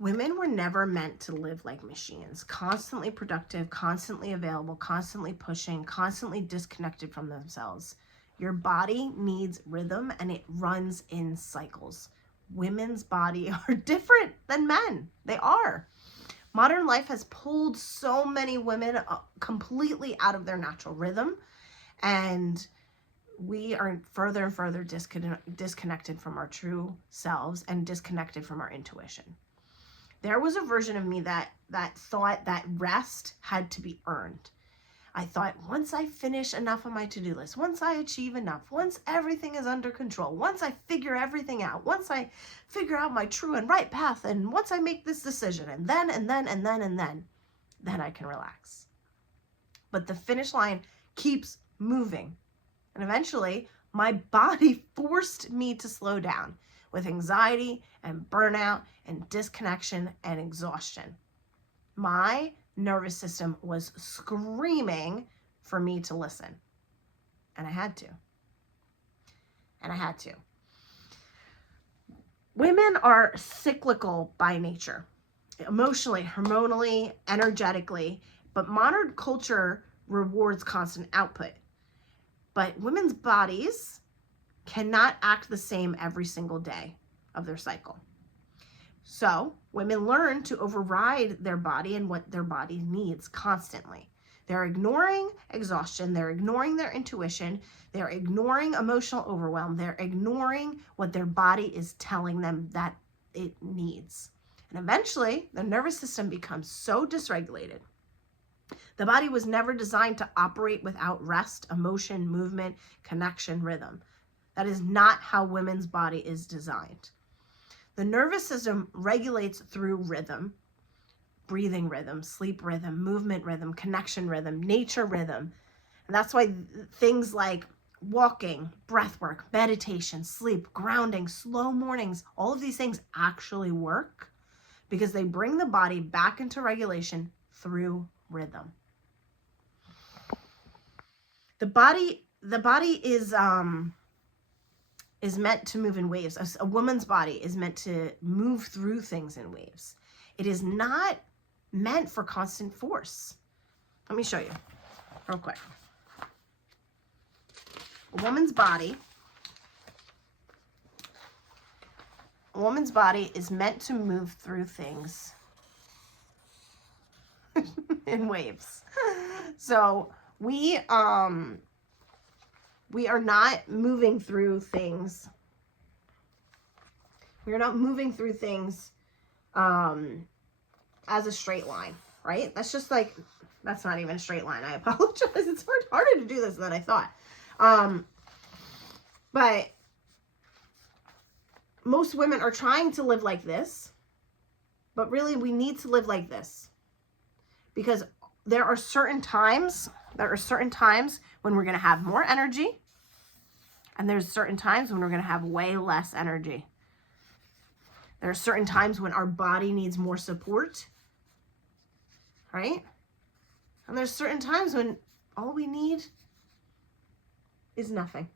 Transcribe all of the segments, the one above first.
Women were never meant to live like machines, constantly productive, constantly available, constantly pushing, constantly disconnected from themselves. Your body needs rhythm and it runs in cycles. Women's body are different than men. They are. Modern life has pulled so many women completely out of their natural rhythm, and we are further and further disconnected from our true selves and disconnected from our intuition. There was a version of me that thought that rest had to be earned. I thought, once I finish enough of my to-do list, once I achieve enough, once everything is under control, once I figure everything out, once I figure out my true and right path, and once I make this decision, and then I can relax. But the finish line keeps moving. And eventually, my body forced me to slow down with anxiety and burnout and disconnection and exhaustion. My nervous system was screaming for me to listen. And I had to. Women are cyclical by nature, emotionally, hormonally, energetically, but modern culture rewards constant output. But women's bodies cannot act the same every single day of their cycle. So women learn to override their body and what their body needs constantly. They're ignoring exhaustion. They're ignoring their intuition. They're ignoring emotional overwhelm. They're ignoring what their body is telling them that it needs. And eventually, the nervous system becomes so dysregulated. The body was never designed to operate without rest, emotion, movement, connection, rhythm. That is not how women's body is designed. The nervous system regulates through rhythm, breathing rhythm, sleep rhythm, movement rhythm, connection rhythm, nature rhythm. And that's why things like walking, breath work, meditation, sleep, grounding, slow mornings, all of these things actually work because they bring the body back into regulation through rhythm. The body is meant to move in waves. A woman's body is meant to move through things in waves. It is not meant for constant force. Let me show you real quick. A woman's body is meant to move through things in waves. So we are not moving through things. We're not moving through things as a straight line, right? That's just like, that's not even a straight line. I apologize. It's harder to do this than I thought. But most women are trying to live like this, but really we need to live like this because there are certain times when we're going to have more energy, and there's certain times when we're going to have way less energy. There are certain times when our body needs more support, right? And there's certain times when all we need is nothing.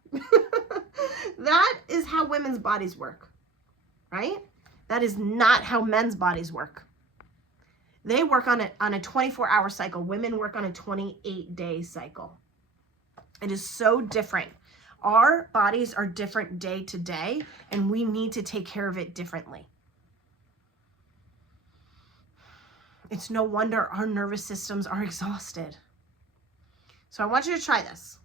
That is how women's bodies work, right? That is not how men's bodies work. They work on a 24-hour cycle. Women work on a 28-day cycle. It is so different. Our bodies are different day to day, and we need to take care of it differently. It's no wonder our nervous systems are exhausted. So I want you to try this.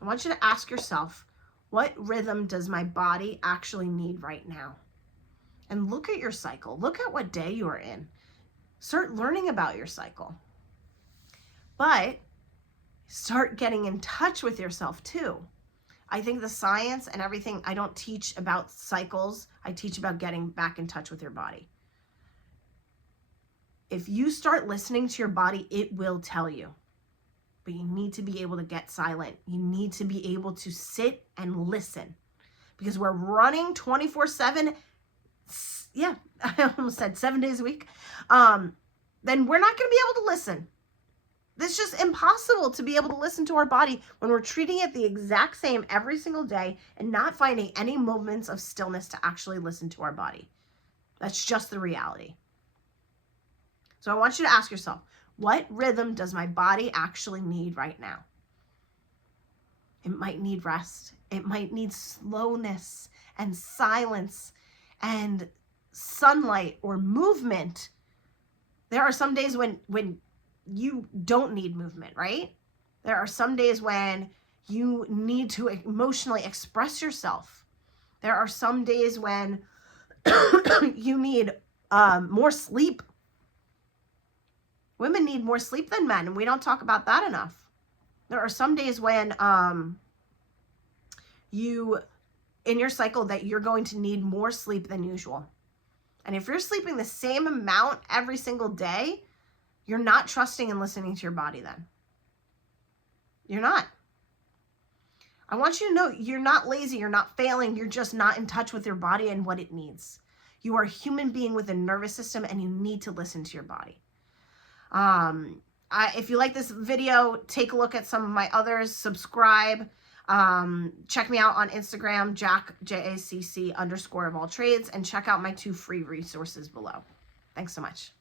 I want you to ask yourself, what rhythm does my body actually need right now? And look at your cycle. Look at what day you are in. Start learning about your cycle. But start getting in touch with yourself too. I think the science and everything, I don't teach about cycles. I teach about getting back in touch with your body. If you start listening to your body, it will tell you. But you need to be able to get silent. You need to be able to sit and listen. Because we're running 24/7. Yeah, I almost said 7 days a week. Then we're not going to be able to listen. It's just impossible to be able to listen to our body when we're treating it the exact same every single day and not finding any moments of stillness to actually listen to our body. That's just the reality. So I want you to ask yourself, what rhythm does my body actually need right now? It might need rest. It might need slowness and silence and sunlight or movement. There are some days when you don't need movement, right? There are some days when you need to emotionally express yourself. There are some days when you need more sleep. Women need more sleep than men, and we don't talk about that enough. There are some days when in your cycle that you're going to need more sleep than usual. And if you're sleeping the same amount every single day, you're not trusting and listening to your body then. You're not. I want you to know you're not lazy, you're not failing, you're just not in touch with your body and what it needs. You are a human being with a nervous system, and you need to listen to your body. If you like this video, take a look at some of my others, subscribe, check me out on Instagram, Jack, JACC _ of all trades, and check out my 2 free resources below. Thanks so much.